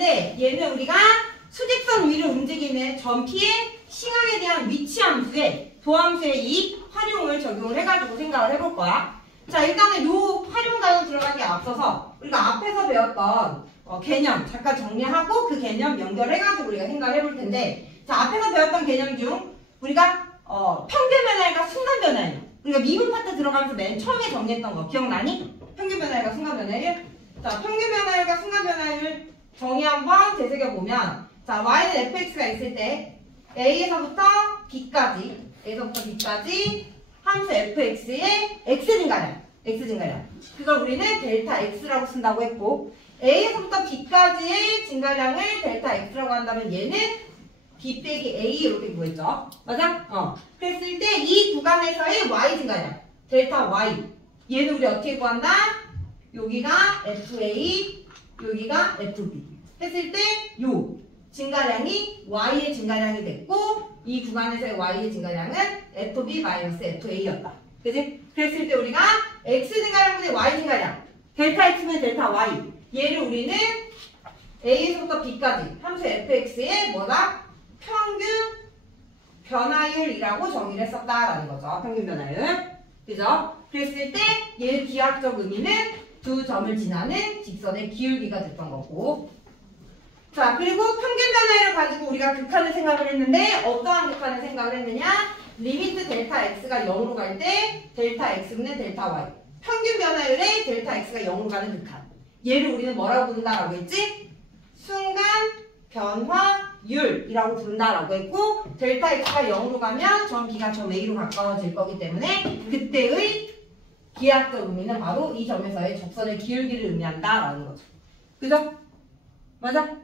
함수인데 얘는 우리가 수직선 위를 움직이는 전피의 시각에 대한 위치 함수에 도함수의 이 활용을 적용을 해가지고 생각을 해볼 거야. 자, 일단은 요 활용 단원 들어가기 앞서서 우리가 앞에서 배웠던 개념 잠깐 정리하고 그 개념 연결해가지고 우리가 생각을 해볼 텐데, 자, 앞에서 배웠던 개념 중 우리가 평균 변화율과 순간 변화율, 우리가 미분 파트 들어가면서 맨 처음에 정리했던 거 기억나니? 평균 변화율과 순간 변화율. 자, 평균 변화율과 순간 변화율 정의 한번 되새겨보면, 자, y는 fx가 있을 때 a에서부터 b까지 함수 fx의 x 증가량, 그걸 우리는 델타 x라고 쓴다고 했고, a에서부터 b까지의 증가량을 델타 x라고 한다면 얘는 b 빼기 a 이렇게 구했죠. 맞아? 그랬을 때 이 구간에서의 y 증가량 델타 y, 얘는 우리 어떻게 구한다? 여기가 fa, 여기가 fb 했을 때 요 증가량이 y의 증가량이 됐고, 이 구간에서의 y의 증가량은 fb-fa였다. 그치? 그랬을 때 우리가 x 증가량분의 y 증가량, 델타 x면 델타 y, 얘를 우리는 a에서부터 b까지 함수 fx의 뭐다? 평균 변화율이라고 정의를 했었다라는 거죠. 평균 변화율. 그죠? 그랬을 때 얘의 기하학적 의미는 두 점을 지나는 직선의 기울기가 됐던 거고. 자, 그리고 평균 변화율을 가지고 우리가 극한을 생각을 했는데, 어떠한 극한을 생각을 했느냐? 리미트 델타 x가 0으로 갈 때 델타 x분의 델타 y, 평균 변화율에 델타 x가 0으로 가는 극한, 얘를 우리는 뭐라고 부른다라고 했지? 순간 변화율이라고 부른다라고 했고, 델타 x가 0으로 가면 점 b가 점 a로 가까워질 거기 때문에 그때의 기하학적 의미는 바로 이 점에서의 접선의 기울기를 의미한다라는 거죠. 그죠? 맞아?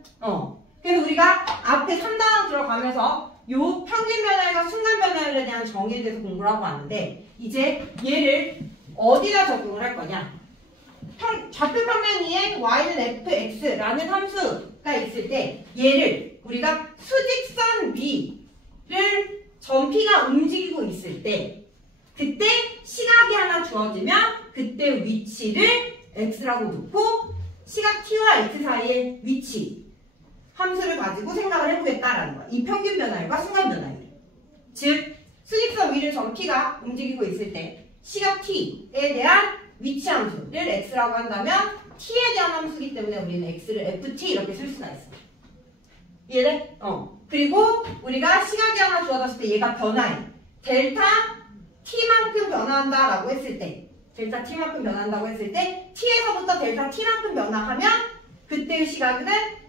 그래서 우리가 앞에 3단원 들어가면서 요 평균 변화율과 순간 변화율에 대한 정의에 대해서 공부를 하고 왔는데, 이제 얘를 어디다 적용을 할 거냐? 좌표 평면 위에 y는 fx라는 함수가 있을 때 얘를 우리가 수직선 위를 전피가 움직이고 있을 때, 그때 시각이 하나 주어지면 그때 위치를 x라고 놓고 시각 t와 x 사이의 위치 함수를 가지고 생각을 해보겠다라는 거야. 이 평균 변화율과 순간 변화율. 즉, 수직선 위를 전피가 움직이고 있을 때 시각 t에 대한 위치 함수를 x라고 한다면 t에 대한 함수이기 때문에 우리는 x를 ft 이렇게 쓸 수가 있어. 이해돼? 그리고 우리가 시각이 하나 주어졌을 때 얘가 변화해. 델타 t만큼 변화한다라고 했을 때, 델타 t만큼 변화한다고 했을 때 t에서부터 델타 t만큼 변화하면 그때의 시각은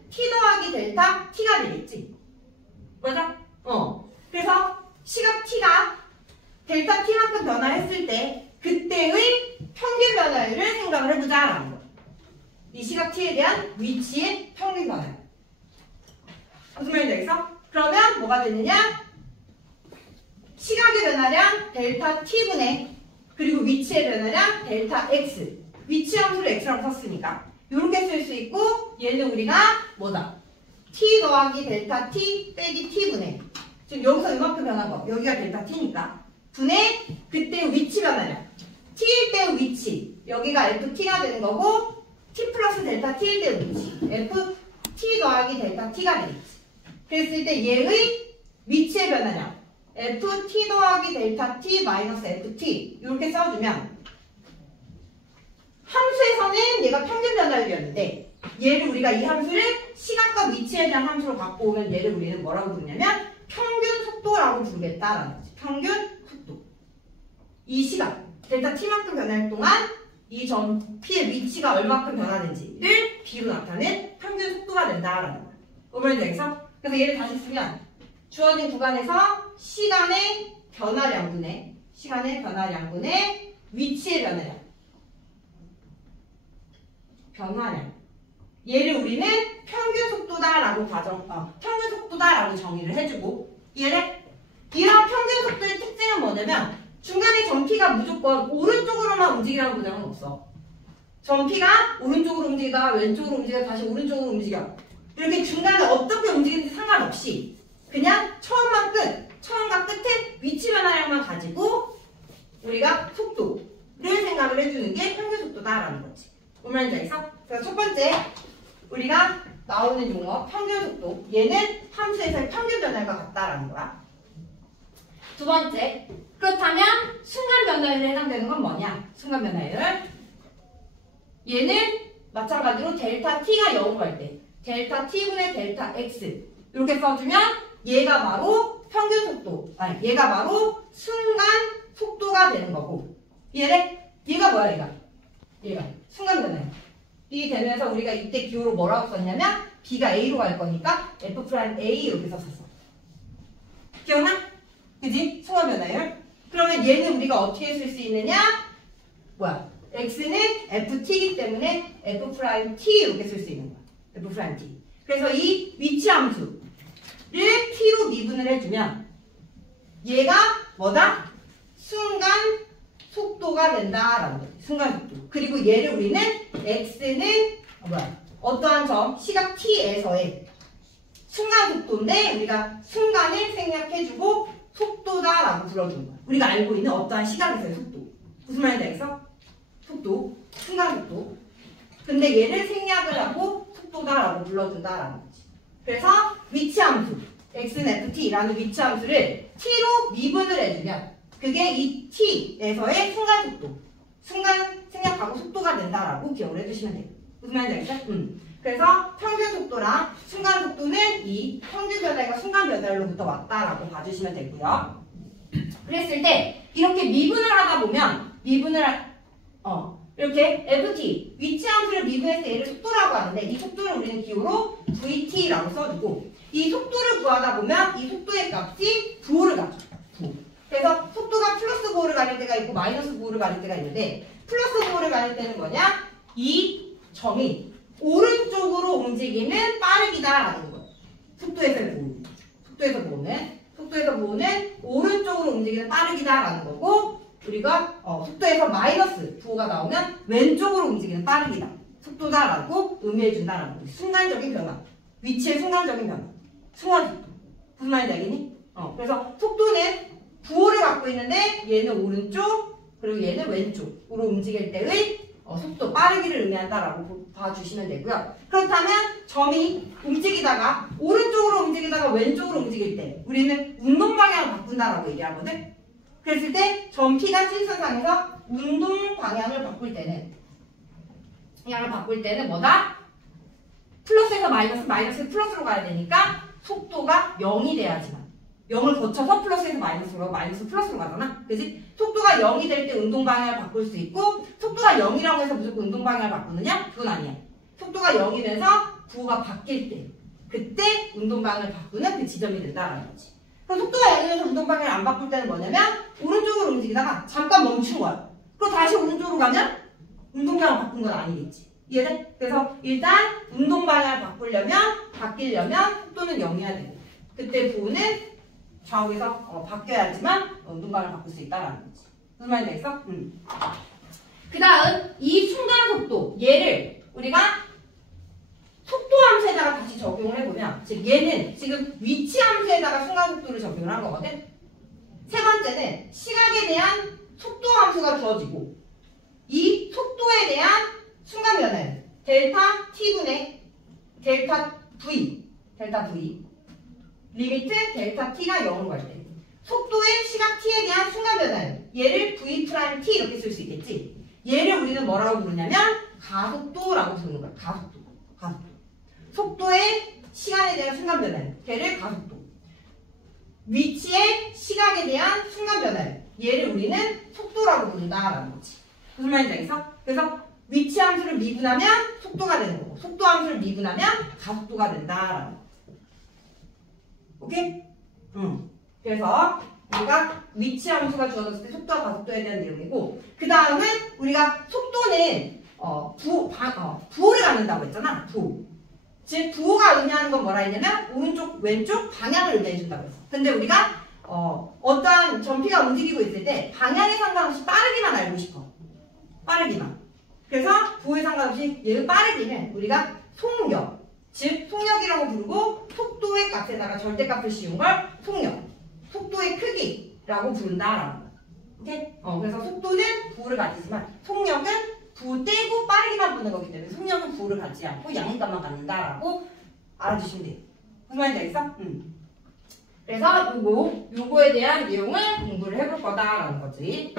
t 더하기 델타 t가 되겠지. 맞아? 그래서 시각 t가 델타 t만큼 변화했을 때 그때의 평균 변화율을 생각을 해보자라는 거. 이 시각 t에 대한 위치의 평균 변화율. 무슨 말인지 알겠어? 그러면 뭐가 되느냐? 시각의 변화량 델타 t분의, 그리고 위치의 변화량 델타 x, 위치 함수를 x라고 썼으니까 이렇게 쓸 수 있고, 얘는 우리가 뭐다? t 더하기 델타 t 빼기 t분의, 지금 여기서 이만큼 변한 거, 여기가 델타 t니까 분의 그때 위치 변화량 t일 때의 위치, 여기가 ft가 되는 거고, t 플러스 델타 t일 때의 위치 ft 더하기 델타 t가 되겠지. 그랬을 때 얘의 위치의 변화량 ft 더하기 델타 t 마이너스 ft 이렇게 써주면, 함수에서는 얘가 평균 변화율이었는데 얘를 우리가 이 함수를 시각과 위치에 대한 함수로 갖고 오면 얘를 우리는 뭐라고 부르냐면 평균 속도라고 부르겠다라는 거지. 평균 속도. 이 시각 델타 t만큼 변할 동안 이 점 p의 위치가 얼마큼 변하는지를 b로 나타낸 평균 속도가 된다라는 거야. 오면 되겠어? 그래서 얘를 다시 쓰면 주어진 구간에서 시간의 변화량분의 위치의 변화량, 얘를 우리는 평균 속도다라고 평균 속도다라고 정의를 해주고, 얘를 이런 평균 속도의 특징은 뭐냐면 중간에 점피가 무조건 오른쪽으로만 움직이라는 보장은 없어. 점피가 오른쪽으로 움직이다가 왼쪽으로 움직이다가 다시 오른쪽으로 움직여. 이렇게 중간에 어떻게 움직이는지 상관없이 그냥 처음과 끝에 위치 변화량만 가지고 우리가 속도를 생각을 해주는 게 평균 속도다라는 거지. 뭔 말인지 알겠어? 그래서 첫 번째 우리가 나오는 용어 평균 속도. 얘는 함수에서의 평균 변화가 같다라는 거야. 두 번째, 그렇다면 순간 변화율에 해당되는 건 뭐냐? 순간 변화율. 얘는 마찬가지로 델타 t가 0으로 갈 때 델타 t분의 델타 x 이렇게 써주면 얘가 바로 평균 속도, 아니 얘가 바로 순간 속도가 되는 거고, 얘가 뭐야? 얘가 순간 변화율. 이 되면서 우리가 이때 기호로 뭐라고 썼냐면 b가 a로 갈 거니까 f'(a) 이렇게 썼었어. 기억나? 그지? 순간 변화율. 그러면 얘는 우리가 어떻게 쓸 수 있느냐? 뭐야? x는 ft이기 때문에 f'(t) 이렇게 쓸 수 있는 거야. f'(t). 그래서 이 위치 함수를 t로 미분을 해주면 얘가 뭐다? 순간 속도가 된다라는 거지. 순간 속도. 그리고 얘를 우리는 x는 어떠한 점 시각 t에서의 순간 속도인데 우리가 순간을 생략해주고 속도다라고 불러주는 거야. 우리가 알고 있는 어떠한 시각에서의 속도. 무슨 말인지 알겠어? 속도, 순간 속도. 근데 얘를 생략을 하고 속도다라고 불러준다라는 거지. 그래서 위치 함수 x는 ft라는 위치 함수를 t로 미분을 해주면 그게 이 t에서의 순간 속도, 순간 생략하고 속도가 된다라고 기억을 해주시면 돼요. 무슨 말인지 알겠어? 그래서 평균 속도랑 순간 속도는 이 평균 변화가 순간 변화로부터 왔다라고 봐주시면 되고요. 그랬을 때 이렇게 미분을 하다 보면 이렇게 ft 위치 함수를 미분해서 얘를 속도라고 하는데 이 속도를 우리는 기호로 vt라고 써주고 이 속도를 구하다 보면 이 속도의 값이 부호를 가져. 부호. 그래서 속도가 플러스 부호를 가릴 때가 있고 마이너스 부호를 가릴 때가 있는데 플러스 부호를 가릴 때는 뭐냐? 이 점이 오른쪽으로 움직이는 빠르기다라는 거예요. 속도에서의 부호. 속도에서 부호는 오른쪽으로 움직이는 빠르기다라는 거고 우리가 속도에서 마이너스 부호가 나오면 왼쪽으로 움직이는 빠르기다. 속도다라고 의미해준다라는 거예요. 순간적인 변화. 위치의 순간적인 변화. 순간 속도. 무슨 말인지 알겠니? 그래서 속도는 부호를 갖고 있는데 얘는 오른쪽 그리고 얘는 왼쪽으로 움직일 때의 속도, 빠르기를 의미한다라고 봐주시면 되고요. 그렇다면 점이 움직이다가 오른쪽으로 움직이다가 왼쪽으로 움직일 때 우리는 운동 방향을 바꾼다라고 얘기하거든. 그랬을 때 점 P가 실선상에서 운동 방향을 바꿀 때는 뭐다? 플러스에서 마이너스 플러스로 가야 되니까 속도가 0이 돼야지만 0을 거쳐서 플러스에서 마이너스로 마이너스 플러스로 가잖아. 그지? 속도가 0이 될 때 운동 방향을 바꿀 수 있고 속도가 0이라고 해서 무조건 운동 방향을 바꾸느냐? 그건 아니야. 속도가 0이면서 부호가 바뀔 때 그때 운동 방향을 바꾸는 그 지점이 된다라는 거지. 그럼 속도가 0이면서 운동 방향을 안 바꿀 때는 뭐냐면 오른쪽으로 움직이다가 잠깐 멈춘 거야. 그럼 다시 오른쪽으로 가면 운동 방향을 바꾼 건 아니겠지. 이해돼? 그래서 일단 운동 방향을 바뀌려면 속도는 0이어야 되고 그때 부호는 좌우에서 바뀌어야지만 운동 방향을 바꿀 수 있다라는 거지. 무슨 말인지 알겠어? 그 다음 이 순간 속도 얘를 우리가 속도 함수에다가 다시 적용을 해보면 즉 얘는 지금 위치 함수에다가 순간 속도를 적용을 한 거거든. 세 번째는 시각에 대한 속도 함수가 주어지고 이 속도에 대한 순간 변화율 델타 t분의 델타 v 리미트 델타 t가 0으로 갈 때 속도의 시각 t에 대한 순간 변화율 얘를 v'' t 이렇게 쓸 수 있겠지. 얘를 우리는 뭐라고 부르냐면 가속도라고 부르는 거야. 가속도. 속도의 시간에 대한 순간 변화율 걔를 가속도. 위치의 시각에 대한 순간 변화율 얘를 우리는 속도라고 부른다라는 거지. 무슨 말인지 알겠어? 그래서 위치 함수를 미분하면 속도가 되는 거고 속도 함수를 미분하면 가속도가 된다라는 거. 오케이? 그래서 우리가 위치 함수가 주어졌을 때 속도와 가속도에 대한 내용이고 그 다음은 우리가 속도는 부호를 갖는다고 했잖아. 부호. 즉 부호가 의미하는 건 뭐라 했냐면 오른쪽 왼쪽 방향을 의미해준다고 했어. 근데 우리가 어떠한 점피가 움직이고 있을 때 방향에 상관없이 빠르기만 알고 싶어. 빠르기만. 그래서 부호에 상관없이 얘의 빠르기는 우리가 속력 즉 속력이라고 부르고 속도의 값에다가 절대값을 씌운 걸 속력 속도의 크기라고 부른다라는 거야. 오케이? 그래서 속도는 부호를 가지지만 속력은 부호 떼고 빠르기만 부는 거기 때문에 속력은 부호를 갖지 않고 양립값만 갖는다라고 알아주시면 돼요. 무슨 말인지 알겠어? 그래서 요거에 대한 내용을 공부를 해볼 거다라는 거지.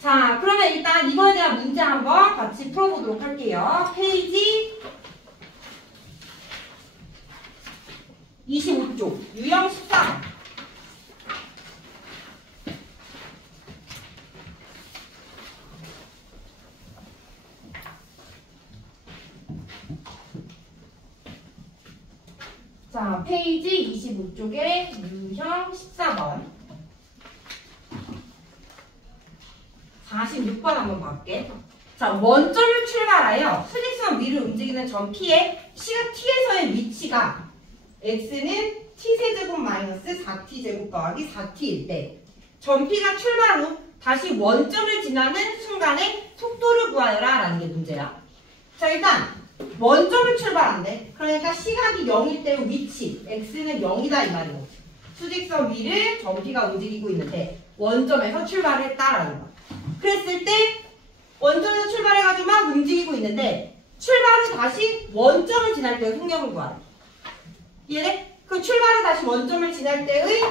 자, 그러면 일단 이거에 대한 문제 한번 같이 풀어보도록 할게요. 페이지 25쪽, 유형 14번. 자, 페이지 25쪽에 유형 14번. 46번 한번 볼게. 자, 원점을 출발하여 수직선 위를 움직이는 점 P의 시각 T에서의 위치가 x는 t세제곱 마이너스 4t제곱 더하기 4t일 때 점 P가 출발 후 다시 원점을 지나는 순간에 속도를 구하여라 라는 게 문제야. 자, 일단 원점을 출발한대. 그러니까 시각이 0일 때 위치 x는 0이다 이 말이고, 수직선 위를 점 P가 움직이고 있는데 원점에서 출발을 했다라는 거야. 그랬을 때 원점에서 출발해가지고 막 움직이고 있는데 출발 후 다시 원점을 지날 때의 속력을 구하라. 이해돼? 그 출발 후 다시 원점을 지날 때의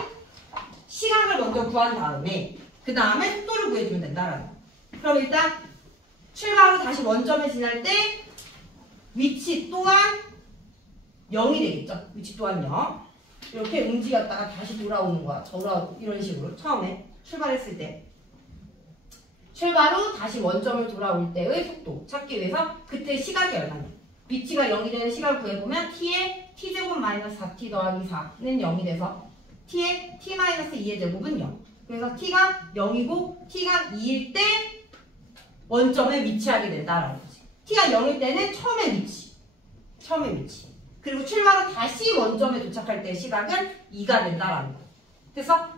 시각을 먼저 구한 다음에 그 다음에 속도를 구해주면 된다라는 거야. 그럼 일단 출발 후 다시 원점을 지날 때 위치 또한 0이 되겠죠. 위치 또한 0. 이렇게 움직였다가 다시 돌아오는 거야. 이런 식으로 처음에 출발했을 때 출발 후 다시 원점을 돌아올 때의 속도 찾기 위해서 그때 시각이 얼마냐. 위치가 0이 되는 시각을 구해보면 t의 t제곱 마이너스 4t 더하기 4는 0이 돼서 t의 t 마이너스 2의 제곱은 0. 그래서 t가 0이고 t가 2일 때 원점에 위치하게 된다라는 거지. t가 0일 때는 처음의 위치. 그리고 출발 후 다시 원점에 도착할 때의 시각은 2가 된다라는 거. 그래서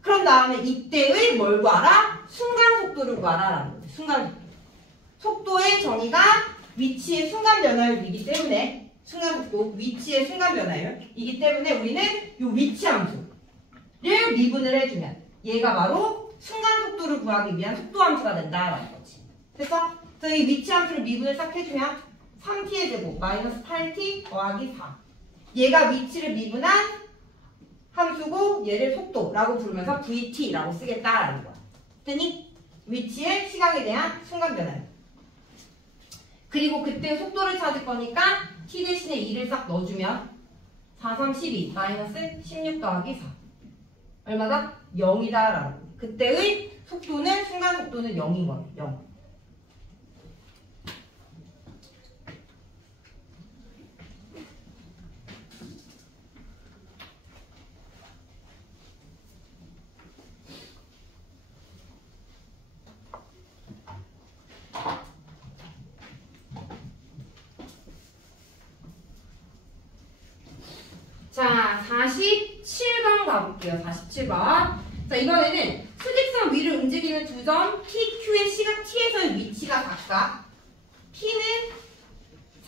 그런 다음에 이때의 뭘 구하라? 순간 속도를 구하라라는 거지. 순간 속도. 속도의 정의가 위치의 순간 변화율이기 때문에 순간 속도, 위치의 순간 변화율이기 때문에 우리는 이 위치 함수를 미분을 해주면 얘가 바로 순간 속도를 구하기 위한 속도 함수가 된다라는 거지. 그래서 이 위치 함수를 미분을 싹 해주면 3t의 제곱 마이너스 8t 더하기 4. 얘가 위치를 미분한 함수고 얘를 속도라고 부르면서 vt라고 쓰겠다라는 거야. 됐니? 위치의 시각에 대한 순간 변화율. 그리고 그때 속도를 찾을 거니까 t 대신에 2를 싹 넣어주면 4, 3, 12 마이너스 16 더하기 4. 얼마다? 0이다라는 거야. 그때의 속도는 순간 속도는 0인 거야. 0. 자, 47번 가볼게요. 47번. 자, 이번에는 수직선 위를 움직이는 두 점 P, Q의 시각 T에서의 위치가 각각 P는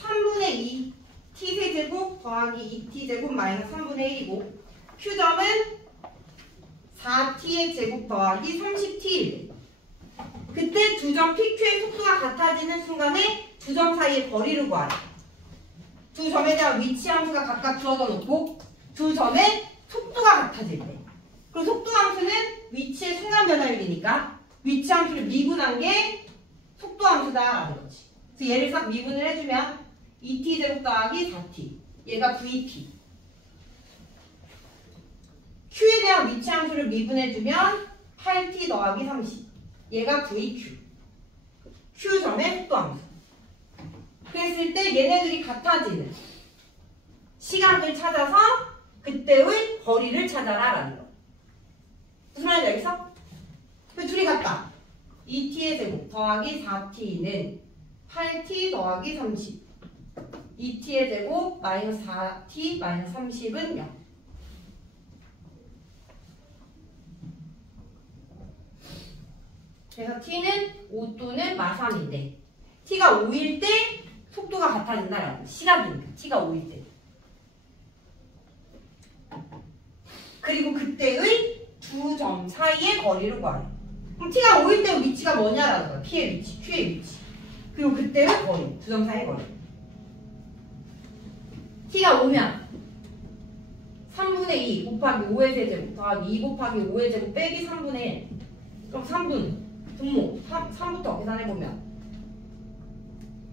3분의 2 T세제곱 더하기 2T제곱 마이너스 3분의 1이고 Q점은 4T의 제곱 더하기 30T일 때 그때 두 점 PQ의 속도가 같아지는 순간에 두 점 사이의 거리를 구하라. 두 점에 대한 위치 함수가 각각 주어져 놓고 두 점의 속도가 같아질 때. 그리고 속도 함수는 위치의 순간 변화율이니까 위치 함수를 미분한 게 속도 함수다라는 거지. 그래서 얘를 싹 미분을 해주면 2t 제곱 더하기 4t. 얘가 vp. q에 대한 위치 함수를 미분해주면 8t 더하기 30. 얘가 vq. q점의 속도 함수. 그랬을 때 얘네들이 같아지는 시각을 찾아서 그때의 거리를 찾아라라는 거. 무슨 말인지 알겠어? 그 둘이 같다. 2t의 제곱 더하기 4t는 8t 더하기 30. 2t의 제곱 마이너스 4t 마이너스 30은 0. 그래서 t는 5 또는 마3인데 t가 5일 때 속도가 같아진다라는 시각이니까 t가 5일 때. 그리고 그때의 두 점 사이의 거리를 구하래. 그럼 t가 5일 때 위치가 뭐냐라는 거야. p의 위치, q의 위치. 그리고 그때의 거리, 두 점 사이의 거리. t가 오면 3분의 2 곱하기 5의 세제곱 더하기 2 곱하기 5의 제곱 빼기 3분의 1. 그럼 3분 분모 3부터 계산해보면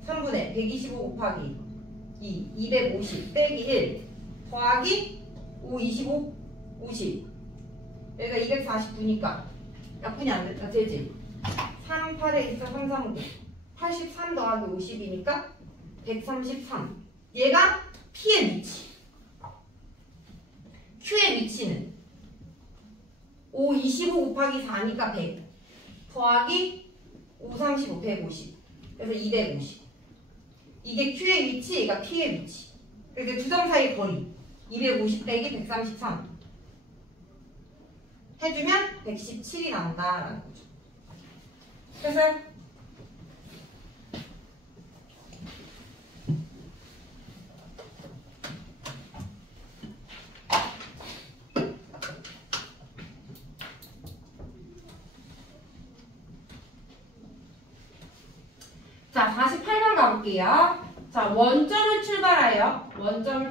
3분의 125 곱하기 2 250 빼기 1 더하기 5 25 50 여기가 249니까 약분이 안 됐다 되지? 3 8에 있어 3 3 5 83 더하기 50이니까 133 얘가 P의 위치 Q의 위치는 5 25 곱하기 4니까 100 더하기 5 35 150 그래서 250 이게 Q의 위치 얘가 P의 위치 그러니까 두 점 사이 거리 250 빼기 133 해주면 117이 나온다라는 거죠. 그래서 자 48번 가볼게요. 자 원점을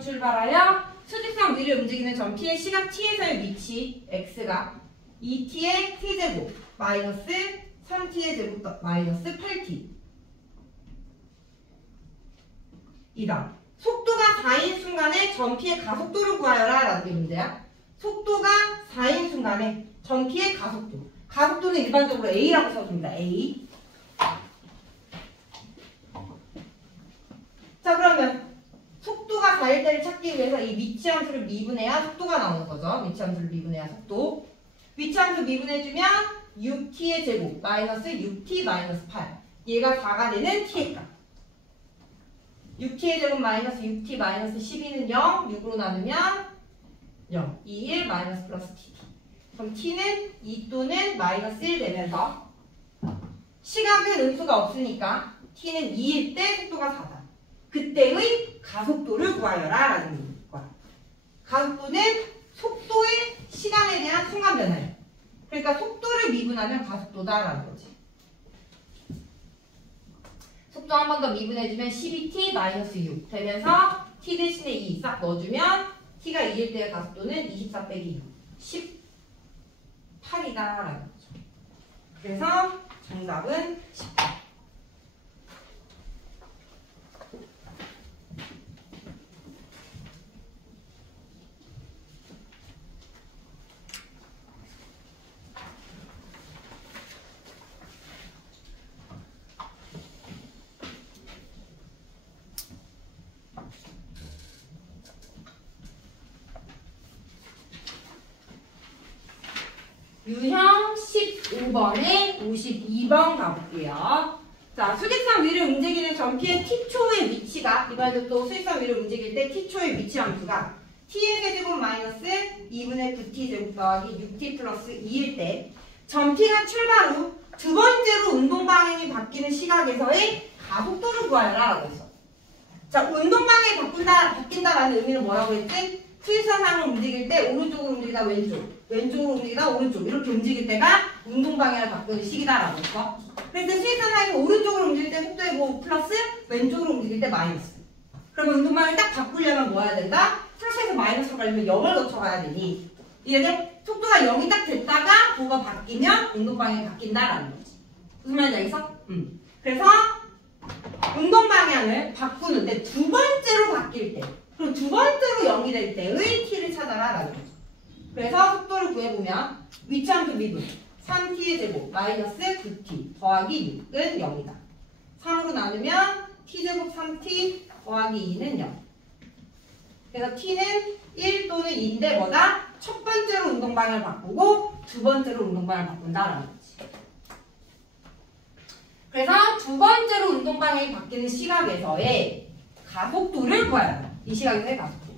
출발하여 수직선 위를 움직이는 점 P의 시각 T에서의 위치 X가 2T의 T제곱 마이너스 3T의 제곱 마이너스 8T 이다. 속도가 4인 순간에 점 P의 가속도를 구하여라 라는 게 문제야. 속도가 4인 순간에 점 P의 가속도 가속도는 일반적으로 A라고 써줍니다. A. 자 그러면 속도가 4일 때를 찾기 위해서 이 위치함수를 미분해야 속도가 나오는 거죠. 위치함수를 미분해야 속도. 위치함수 미분해주면 6t의 제곱 마이너스 6t 마이너스 8 얘가 4가 되는 t의 값 6t의 제곱 마이너스 6t 마이너스 12는 0 6으로 나누면 0 2, 1 마이너스 플러스 t 그럼 t는 2 또는 마이너스 1 되면서 시각은 음수가 없으니까 t는 2일 때 속도가 4다 그때의 가속도를 구하여라 라는 거야. 가속도는 속도의 시간에 대한 순간 변화예요. 그러니까 속도를 미분하면 가속도다 라는 거지. 속도 한 번 더 미분해주면 12t 마이너스 6 되면서 t 대신에 2 싹 넣어주면 t가 2일 때의 가속도는 24 빼기 6 18이다 라는 거죠. 그래서 정답은 18. 유형 15번에 52번 가볼게요. 자, 수직선 위를 움직이는 점 P의 t초의 위치가 이번에도 또 수직선 위를 움직일 때 t초의 위치 함수가 t의 세제곱 마이너스 2분의 9t 제곱 더하기 6t 플러스 2일 때 점 P가 출발 후 두 번째로 운동 방향이 바뀌는 시각에서의 가속도를 구하여라 라고 했어. 자, 운동 방향이 바뀐다라는 의미는 뭐라고 했지? 수직선상을 움직일 때 오른쪽으로 움직이다 왼쪽으로 움직이다 오른쪽 이렇게 움직일 때가 운동 방향을 바꾸는 시기다라고 했어. 그래서 수직선상이 오른쪽으로 움직일 때 속도의 뭐 플러스 왼쪽으로 움직일 때 마이너스. 그러면 운동 방향을 딱 바꾸려면 뭐 해야 된다? 플러스에서 마이너스로 가려면 0을 거쳐가야 되니 이해돼? 속도가 0이 딱 됐다가 도가 바뀌면 운동 방향이 바뀐다라는 거지. 무슨 말인지 알겠어? 그래서 운동 방향을 바꾸는데 두 번째로 바뀔 때 그리고 두 번째로 0이 될 때의 t를 찾아라 라는 거죠. 그래서 속도를 구해보면 위치함수 미분 3t의 제곱 마이너스 9t 더하기 6은 0이다. 3으로 나누면 t제곱 3t 더하기 2는 0. 그래서 t는 1 또는 2인데 뭐다? 첫 번째로 운동 방향을 바꾸고 두 번째로 운동 방향을 바꾼다라는 거지. 그래서 두 번째로 운동 방향이 바뀌는 시각에서의 가속도를 구해야 돼. 이 시각에서의 가속도.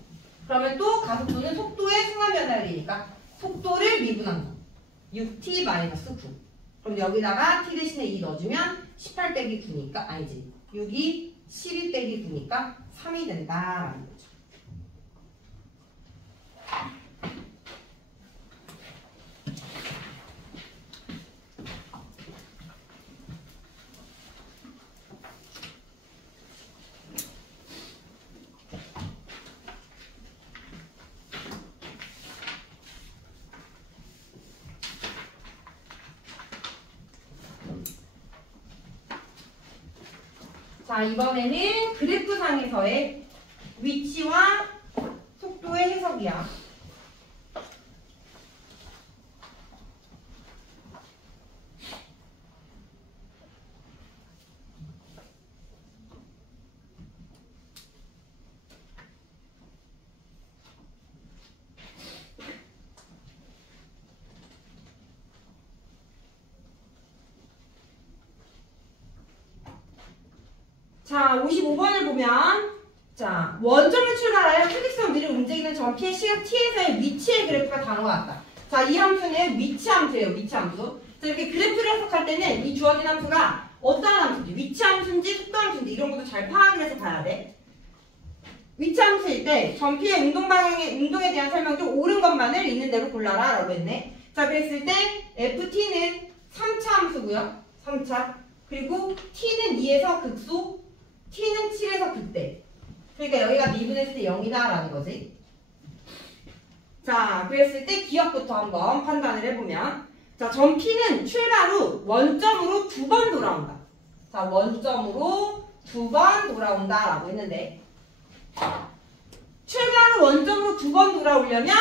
그러면 또 가속도는 속도의 순간 변화율이니까 속도를 미분한 거. 6t-9. 그럼 여기다가 t 대신에 2 넣어주면 18 빼기 9니까 아니지. 6이 12 빼기 9니까 3이 된다라는 거죠. 자, 이번에는 그래프상에서의 위치와 속도의 해석이야. 자, 55번을 보면 자, 원점을 출발하여 특이성 위를 움직이는 점 P의 시각 T에서의 위치의 그래프가 단어가 왔다. 자, 이 함수는 위치 함수예요. 위치 함수. 자, 이렇게 그래프를 해석할 때는 이 주어진 함수가 어떤 함수인지, 위치 함수인지 속도 함수인지 이런 것도 잘 파악을 해서 봐야 돼. 위치 함수일 때 점 P의 운동에 대한 설명 중 옳은 것만을 있는 대로 골라라 라고 했네. 자, 그랬을 때 FT는 3차 함수고요. 3차. 그리고 T는 2에서 극소, T는 7에서 극대. 그러니까 여기가 미분했을 때 0이다 라는 거지. 자, 그랬을 때 기억부터 한번 판단을 해보면 자, 점 P는 출발 후 원점으로 2번 돌아온다. 자, 원점으로 2번 돌아온다 라고 했는데 출발 후 원점으로 2번 돌아오려면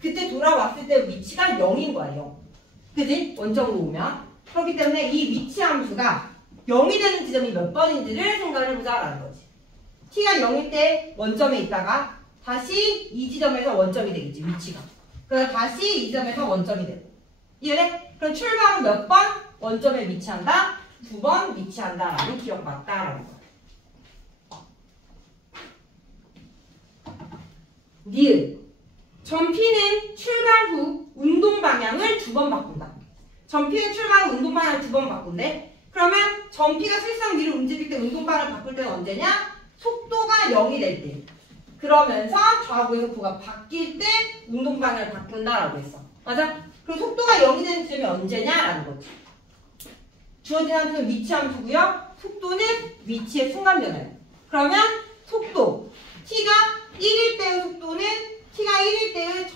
그때 돌아왔을 때 위치가 0인 거야. 0. 그지? 원점으로 오면. 그렇기 때문에 이 위치 함수가 0이 되는 지점이 몇 번인지를 생각을 해보자라는 거지. T가 0일 때 원점에 있다가 다시 이 지점에서 원점이 되겠지, 위치가. 그래서 다시 이 지점에서 원점이 되고. 이해돼? 그럼 출발은 몇 번? 원점에 위치한다? 2번 위치한다라는 기억 맞다라는 거야. 니은. 점 P는 출발 후 운동 방향을 2번 바꾼다. 점 P는 출발 후 운동 방향을 2번 바꾼대. 그러면 점 P가 실상 위를 움직일 때 운동 방향을 바꿀 때는 언제냐? 속도가 0이 될 때. 그러면서 좌우에서 부가 바뀔 때 운동 방향을 바꾼다라고 했어. 맞아? 그럼 속도가 0이 되는 지점이 언제냐라는 거지. 주어진 함수는 위치 함수고요. 속도는 위치의 순간 변화예요. 그러면 속도 T가 1일 때의 속도는 T가 1일 때의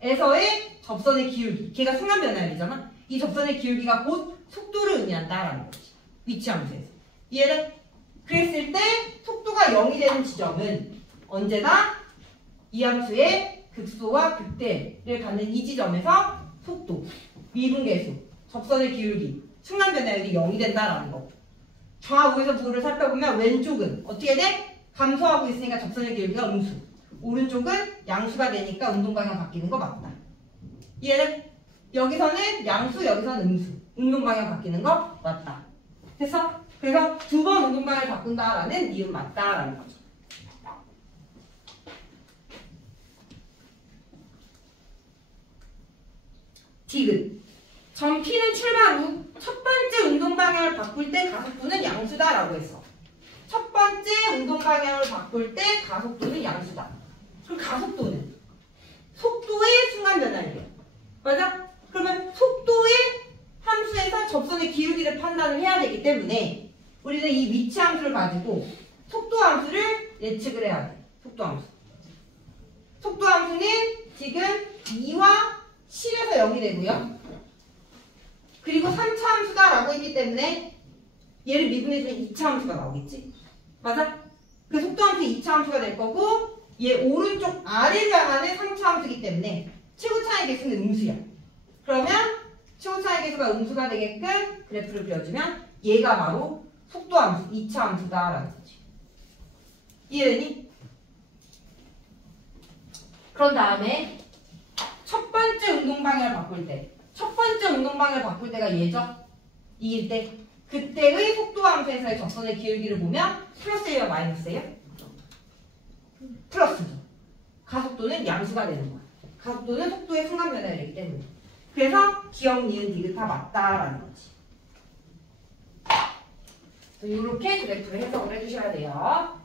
점에서의 접선의 기울기. 걔가 순간 변화율이잖아. 이 접선의 기울기가 곧 속도를 의미한다라는 거지. 위치 함수에서. 이해돼? 그랬을 때 속도가 0이 되는 지점은 언제나 이 함수의 극소와 극대를 갖는 이 지점에서 속도, 미분계수, 접선의 기울기, 순간 변화율이 0이 된다라는 거. 좌우에서 부호를 살펴보면 왼쪽은 어떻게 돼? 감소하고 있으니까 접선의 기울기가 음수. 오른쪽은 양수가 되니까 운동 방향 바뀌는 거 맞다. 이해돼? 여기서는 양수, 여기서는 음수. 운동 방향 바뀌는 거 맞다. 됐어? 그래서 2번 운동 방향을 바꾼다라는 니은 맞다라는 거죠. 디귿. 점 P는 출발 후 첫 번째 운동 방향을 바꿀 때 가속도는 양수다라고 했어. 첫 번째 운동 방향을 바꿀 때 가속도는 양수다. 그럼 가속도는 속도의 순간 변화예요. 맞아? 그러면 속도의 함수에서 접선의 기울기를 판단을 해야 되기 때문에 우리는 이 위치 함수를 가지고 속도 함수를 예측을 해야 돼. 속도 함수. 속도 함수는 지금 2와 7에서 0이 되고요. 그리고 3차 함수다라고 했기 때문에 얘를 미분해주면 2차 함수가 나오겠지? 맞아? 그 속도 함수 2차 함수가 될 거고 얘 오른쪽 아래를 향하는 3차 함수이기 때문에 최고차의 개수는 음수야. 그러면 최고차의 개수가 음수가 되게끔 그래프를 그려주면 얘가 바로 속도 함수, 2차 함수다라는 거지. 이해되니? 그런 다음에 첫 번째 운동 방향을 바꿀 때, 첫 번째 운동 방향을 바꿀 때가 얘죠? 이길 때. 그때의 속도 함수에서의 접선의 기울기를 보면 플러스예요, 마이너스예요? 플러스죠. 가속도는 양수가 되는 거야. 가속도는 속도의 순간 변화이기 때문에. 그래서 기억, 니은, 디귿 다 맞다라는 거지. 이렇게 그래프를 해석을 해주셔야 돼요.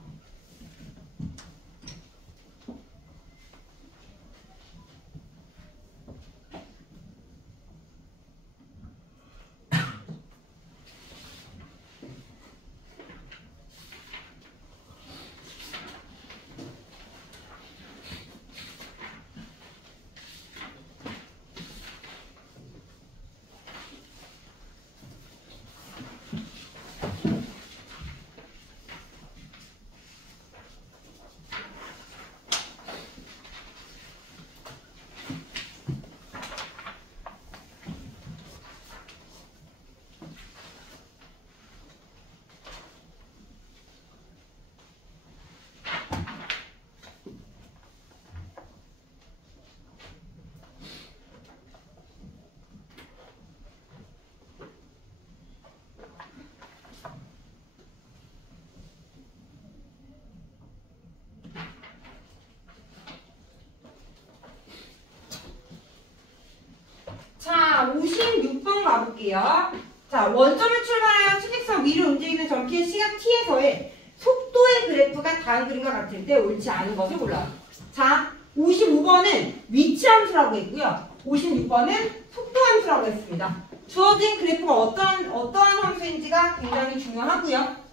56번 가볼게요. 자, 원점을 출발하여 추직선 위로 움직이는 점키의 시각 t에서의 속도의 그래프가 다음 그림과 같을 때 옳지 않은 것을 골라요. 자, 55번은 위치 함수라고 했고요. 56번은 속도 함수라고 했습니다. 주어진 그래프가 어떠한 함수인지가 굉장히 중요하고요.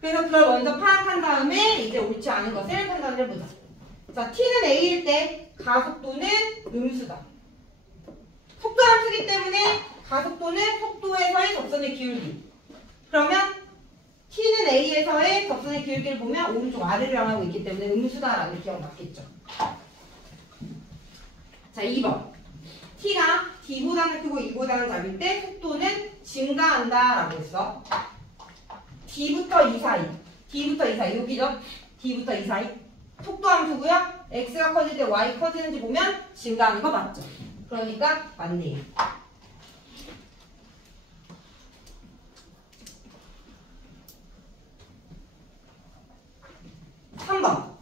그래서 그걸 먼저 파악한 다음에 이제 옳지 않은 것을 판단을 해보자. 자, t는 a일 때 가속도는 음수다. 속도 함수이기 때문에 가속도는 속도에서의 접선의 기울기. 그러면 t는 a에서의 접선의 기울기를 보면 오른쪽 아래를 향하고 있기 때문에 음수다라는 기억 맞겠죠. 자, 2번. t가 d보다는 크고 e보다는 작을 때 속도는 증가한다 라고 했어. d부터 2 사이. d부터 2 사이. 여기죠? d부터 2 사이. 속도 함수고요. x가 커질 때 y 커지는지 보면 증가하는 거 맞죠? 그러니까 맞네요. 3번.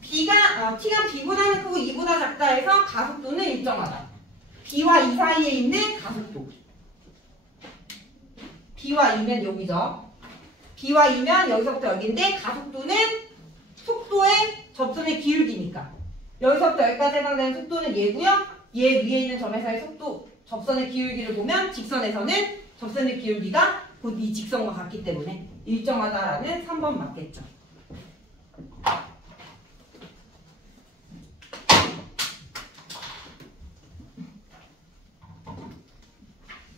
t가 b보다는 크고 e보다 작다 해서 가속도는 일정하다. b와 e 사이에 있는 가속도. b와 e면 여기죠. b와 e면 여기서부터 여기인데 가속도는 속도의 접선의 기울기니까 여기서부터 여기까지 해당되는 속도는 얘고요. 얘 위에 있는 점에서의 속도 접선의 기울기를 보면 직선에서는 접선의 기울기가 곧 이 직선과 같기 때문에 일정하다라는 3번 맞겠죠.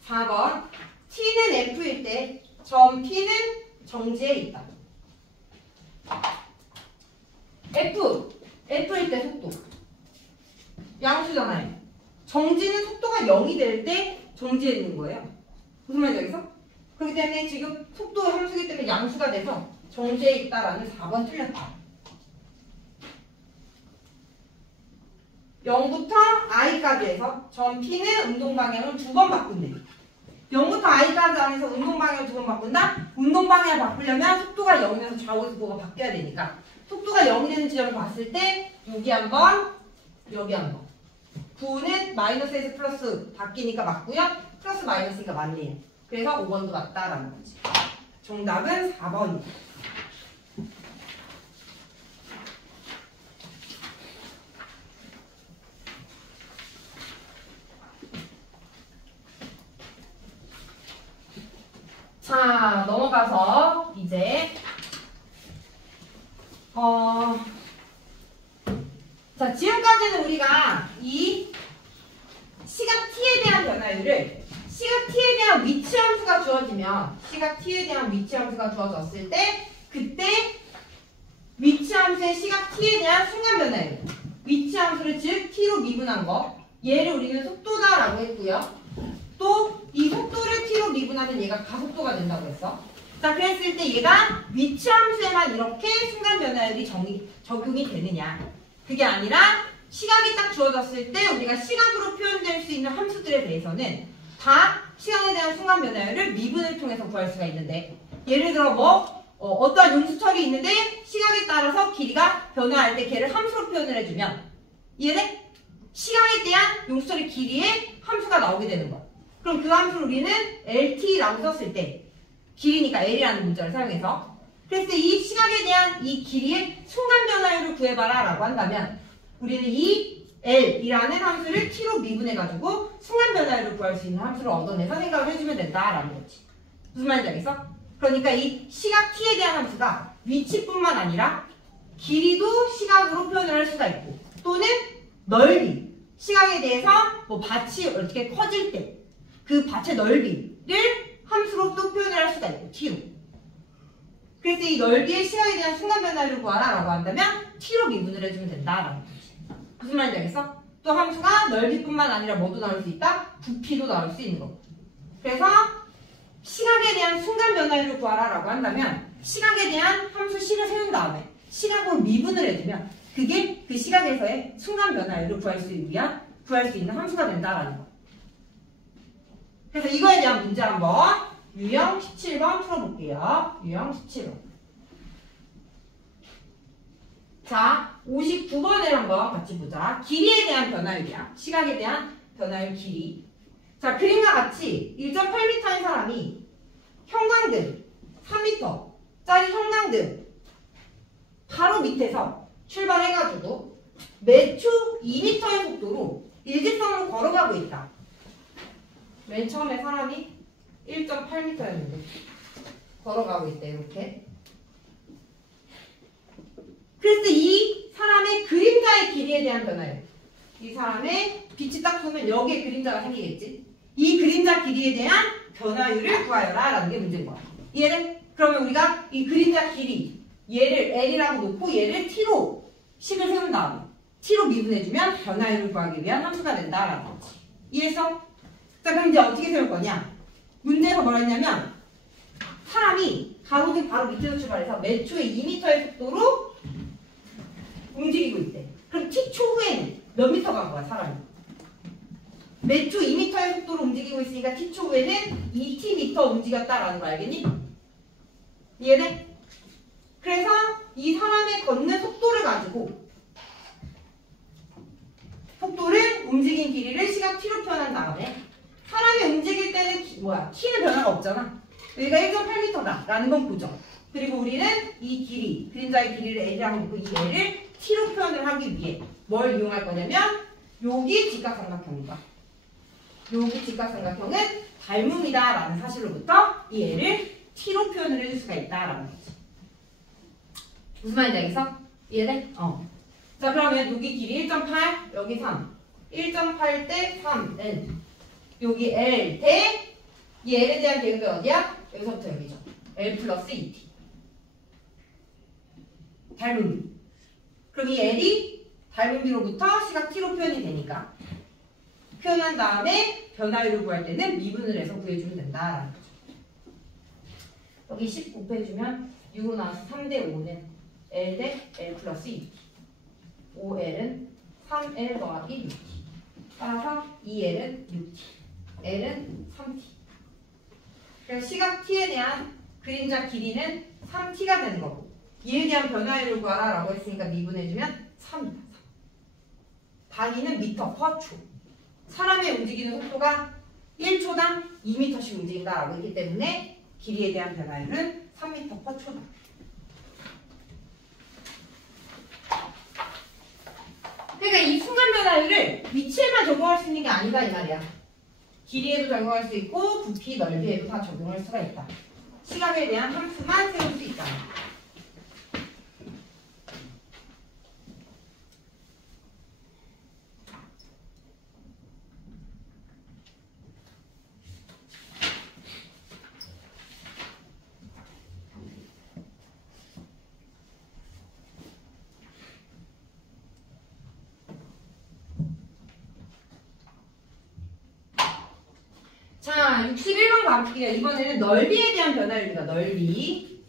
4번. t는 f일 때 점 P는 정지에 있다. F일 때 속도. 양수잖아요. 정지는 속도가 0이 될 때 정지해 있는 거예요. 무슨 말인지 알겠어? 그렇기 때문에 지금 속도의 함수이기 때문에 양수가 돼서 정지해 있다라는 4번 틀렸다. 0부터 i까지 해서 점 P는 운동방향을 2번 바꾼대. 0부터 i까지 안에서 운동방향을 2번 바꾼다? 운동방향을 바꾸려면 속도가 0이라서 좌우에서 뭐가 바뀌어야 되니까 속도가 0이 되는 지점을 봤을 때 여기 한번, 여기 한번. 9는 마이너스에서 플러스 바뀌니까 맞고요. 플러스 마이너스니까 맞네요. 그래서 5번도 맞다라는 거지. 정답은 4번이에요. 자, 넘어가서 이제 자, 지금까지는 우리가 이 시각 t에 대한 변화율을 시각 t에 대한 위치 함수가 주어지면 시각 t에 대한 위치 함수가 주어졌을 때 그때 위치 함수의 시각 t에 대한 순간 변화율 위치 함수를 즉 t로 미분한 거 얘를 우리는 속도다라고 했고요. 또 이 속도를 t로 미분하면 얘가 가속도가 된다고 했어. 자, 그랬을 때 얘가 위치 함수에만 이렇게 순간 변화율이 적용이 되느냐. 그게 아니라 시각이 딱 주어졌을 때 우리가 시각으로 표현될 수 있는 함수들에 대해서는 다 시각에 대한 순간 변화율을 미분을 통해서 구할 수가 있는데 예를 들어 어떠한 용수철이 있는데 시각에 따라서 길이가 변화할 때 걔를 함수로 표현을 해주면 얘는 시각에 대한 용수철의 길이의 함수가 나오게 되는 거야. 그럼 그 함수를 우리는 LT라고 썼을 때 길이니까 L이라는 문자를 사용해서 그래서 이 시각에 대한 이 길이의 순간 변화율을 구해봐라 라고 한다면 우리는 이 L이라는 함수를 T로 미분해가지고 순간 변화율을 구할 수 있는 함수를 얻어내서 생각을 해주면 된다라는 거지. 무슨 말인지 알겠어? 그러니까 이 시각 T에 대한 함수가 위치뿐만 아니라 길이도 시각으로 표현을 할 수가 있고 또는 넓이, 시각에 대해서 밭이 어떻게 커질 때 그 밭의 넓이를 함수로 또 표현을 할 수가 있고 T로. 그래서 이 넓이의 시각에 대한 순간 변화율을 구하라 라고 한다면 T로 미분을 해주면 된다라는 거지. 무슨 말인지 알겠어? 또 함수가 넓이뿐만 아니라 뭐도 나올 수 있다? 부피도 나올 수 있는 거고. 그래서 시각에 대한 순간 변화율을 구하라 라고 한다면 시각에 대한 함수 C를 세운 다음에 시각으로 미분을 해주면 그게 그 시각에서의 순간 변화율을 구할 수 있는 함수가 된다라는 거. 그래서 이거에 대한 문제 한번 유형 17번 풀어볼게요. 유형 17번. 자, 59번을 한번 같이 보자. 길이에 대한 변화율이야. 시각에 대한 변화율 길이. 자, 그림과 같이 1.8m인 사람이 형광등 3m 짜리 형광등 바로 밑에서 출발해가지고 매초 2m의 속도로 일직선으로 걸어가고 있다. 맨 처음에 사람이 1.8m였는데 걸어가고 있대, 이렇게. 그래서 이 사람의 그림자의 길이에 대한 변화예요. 이 사람의 빛이 딱 쏘면 여기에 그림자가 생기겠지. 이 그림자 길이에 대한 변화율을 구하여라 라는 게 문제인 거야. 이해돼? 그러면 우리가 이 그림자 길이 얘를 L이라고 놓고 얘를 T로 식을 세운 다음에 T로 미분해주면 변화율을 구하기 위한 함수가 된다라는 거지. 이해했어? 자, 그럼 이제 어떻게 세울 거냐? 문제에서 뭐라 했냐면 사람이 가로등 바로 밑에서 출발해서 매 초에 2m의 속도로 움직이고 있대. 그럼 T초 후에는 몇 미터 간 거야, 사람이? 매 초 2m의 속도로 움직이고 있으니까 T초 후에는 2t m 움직였다라는 거 알겠니? 이해돼? 그래서 이 사람의 걷는 속도를 가지고 속도를 움직인 길이를 시각 t로 표현한 다음에 사람이 움직일 때는 t는 변화가 없잖아. 여기가 1.8m다 라는 건 고정. 그리고 우리는 이 길이, 그림자의 길이를 L이라고 놓고 이 L을 t로 표현을 하기 위해 뭘 이용할 거냐면 여기 직각삼각형인가? 여기 직각삼각형은 닮음이다 라는 사실로부터 이 L을 t로 표현을 해줄 수가 있다라는 거지. 무슨 말인지 알겠어? 이해돼? 자, 그러면 여기 길이 1.8, 여기 3. 1.8 대 3은 여기 L 대 이 L에 대한 계급이 어디야? 여기서부터 여기죠. L 플러스 2t. 닮음비. 그럼 이 L이 닮음비로부터 시각 t로 표현이 되니까 표현한 다음에 변화율을 구할 때는 미분을 해서 구해주면 된다라는 거죠. 여기 10 곱해주면 6으로 나와서 3대 5는 L 대 L 플러스 2t. 5L은 3L 더하기 6t. 따라서 2L은 6t. L은 3t. 그래서 시각 t에 대한 그림자 길이는 3t가 되는 거고 이에 대한 변화율을 구하라 라고 했으니까 미분해주면 3이다. 단위는 미터 퍼 초. 사람의 움직이는 속도가 1초당 2m씩 움직인다라고 했기 때문에 길이에 대한 변화율은 3m 퍼 초다. 그러니까 이 순간 변화율을 위치에만 적용할 수 있는 게 아니다 이 말이야. 길이에도 적용할 수 있고 부피, 넓이에도 다 적용할 수가 있다. 시각에 대한 함수만 세울 수 있다. 자, 61번 가볼게요. 이번에는 넓이에 대한 변화율입니다. 넓이.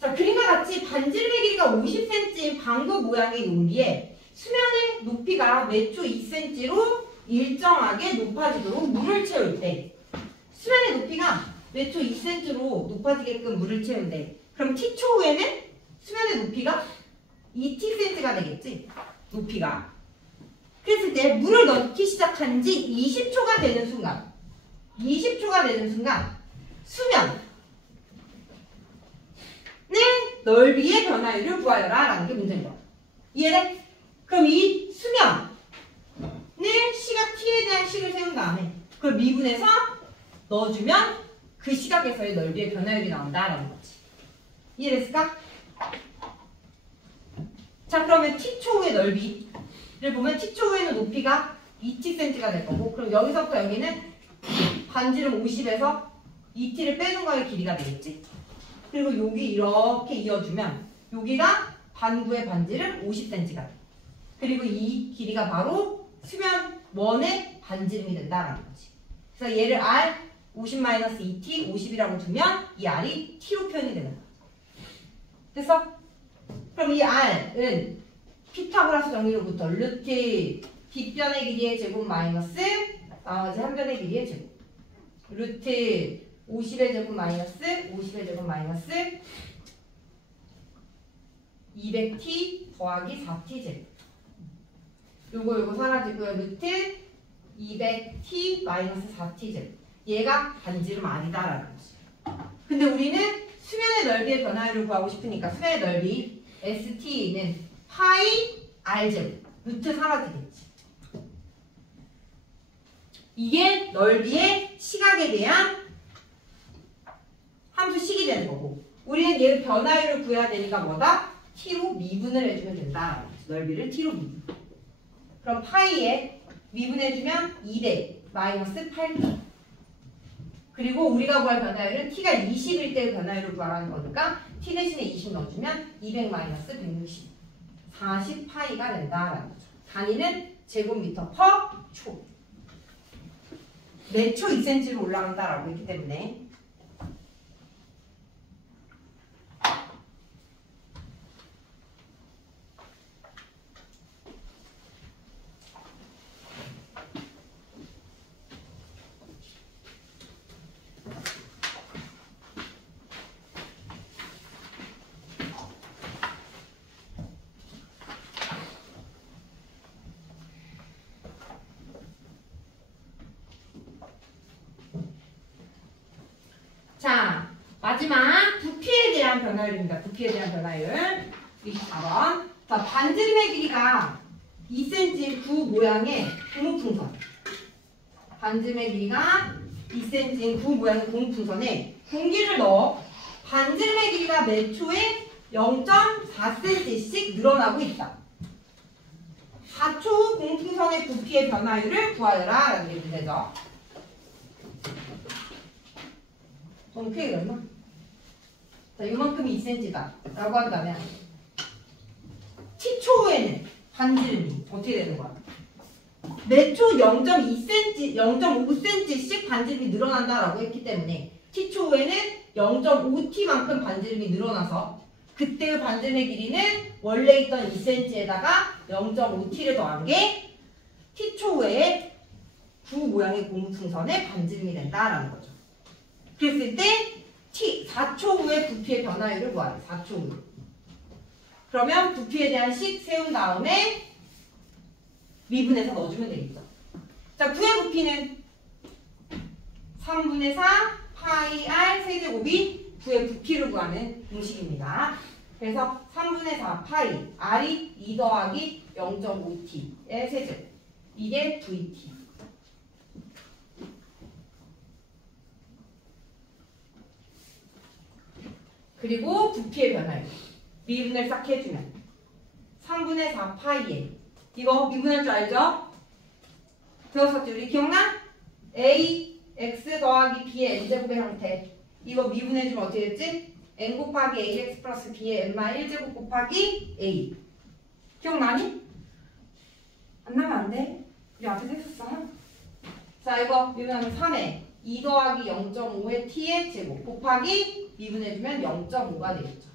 자, 그림과 같이 반지름의 길이가 50cm인 방구 모양의 용기에 수면의 높이가 매초 2cm로 일정하게 높아지도록 물을 채울 때 수면의 높이가 매초 2cm로 높아지게끔 물을 채운대. 그럼 t초 후에는 수면의 높이가 2tcm가 되겠지? 높이가. 그랬을 때 물을 넣기 시작한 지 20초가 되는 순간 20초가 되는 순간 수면의 넓이의 변화율을 구하여라 라는 게 문제인 거야. 이해돼? 그럼 이 수면을 시각 t에 대한 식을 세운 다음에 그걸 미분해서 넣어주면 그 시각에서의 넓이의 변화율이 나온다라는 거지. 이해됐을까? 자, 그러면 t초 후의 넓이를 보면 t초 후에는 높이가 2tcm가 될 거고 그럼 여기서부터 여기는 반지름 50에서 2t를 빼는 거의 길이가 되겠지. 그리고 여기 이렇게 이어주면 여기가 반구의 반지름 50cm가 돼. 그리고 이 길이가 바로 수면 원의 반지름이 된다라는 거지. 그래서 얘를 R 50-2t 50이라고 두면 이 R이 t로 표현이 되는 거야. 됐어? 그럼 이 R은 피타고라스 정리로부터 루트 뒷변의 길이의 제곱 마이너스 나머지 한 변의 길이의 제곱 루트 50의 제곱 마이너스 50의 제곱 마이너스 200t 더하기 4t 제곱 요거 사라지고요. 루트 200t 마이너스 4t제곱. 얘가 반지름 아니다라는 거지. 근데 우리는 수면의 넓이의 변화율을 구하고 싶으니까 수면의 넓이 ST는 파이 R제곱. 루트 사라지겠지. 이게 넓이의 시각에 대한 함수식이 되는 거고, 우리는 얘 변화율을 구해야 되니까 뭐다? t로 미분을 해주면 된다. 넓이를 t로 미분. 그럼 파이에 미분해주면 200 마이너스 8t. 그리고 우리가 구할 변화율은 t가 20일 때의 변화율을 구하라는 거니까 t 대신에 20 넣어주면 200 마이너스 160. 40파이가 된다라는 거죠. 단위는 제곱미터 퍼 초. 매초 2cm로 올라간다라고 했기 때문에 자, 마지막 부피에 대한 변화율입니다. 부피에 대한 변화율 24번. 자, 반지름의 길이가 2cm인 구 모양의 고무풍선. 반지름의 길이가 2cm인 구 모양의 고무풍선에 공기를 넣어 반지름의 길이가 매 초에 0.4cm씩 늘어나고 있다. 4초 후 고무풍선의 부피의 변화율을 구하여라 라는 게 문제죠. 너무 크게 그렸나? 자, 이만큼이 2cm다 라고 한다면 t초 후에는 반지름이 어떻게 되는 거야? 매초 0.2cm, 0.5cm씩 반지름이 늘어난다라고 했기 때문에 t초 후에는 0.5t만큼 반지름이 늘어나서 그때의 반지름의 길이는 원래 있던 2cm에다가 0.5t를 더한 게 t초 후에 구 모양의 고무풍선의 반지름이 된다라는 거죠. 그랬을 때 t 4초 후에 부피의 변화율을 구하래. 4초 후. 그러면 부피에 대한 식 세운 다음에 미분해서 넣어주면 되겠죠. 자, 구의 부피는 3분의 4 파이 r 세제곱이 구의 부피를 구하는 공식입니다. 그래서 3분의 4 파이 r이 2 더하기 0.5t의 세제곱. 이게 vt. 그리고 부피의 변화율 미분을 싹 해주면 3분의 4 파이에 이거 미분할 줄 알죠? 배웠었지? 우리 기억나? a x 더하기 b의 n제곱의 형태 이거 미분해주면 어떻게 됐지? n 곱하기 ax 플러스 b의 n마 1제곱 곱하기 a 기억나니? 안 나면 안 돼? 우리 앞에서 했었어. 자, 이거 미분하면 3에 2 더하기 0.5의 t의 제곱 곱하기 미분해주면 0.5가 되겠죠.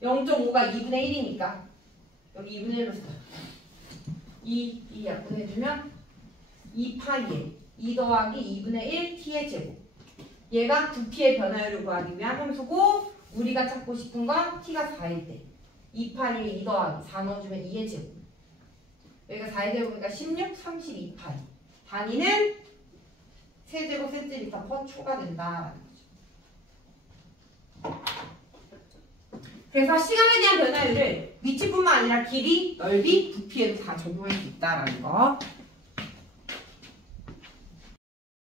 0.5가 2분의 1이니까 여기 2분의 1로 써요. 2 약분해주면 2파이에 2 더하기 2분의 1 t의 제곱. 얘가 부피의 변화율을 구하기 위한 함수고 우리가 찾고 싶은 건 t가 4일 때 2파이에 2 더하기 4 넣어주면 2의 제곱. 여기가 4의 제곱이니까 16, 32파이. 단위는 세제곱 센티미터 퍼 초가 된다. 그래서 시간에 대한 변화율을 위치뿐만 아니라 길이, 넓이, 부피에도 다 적용할 수 있다라는 거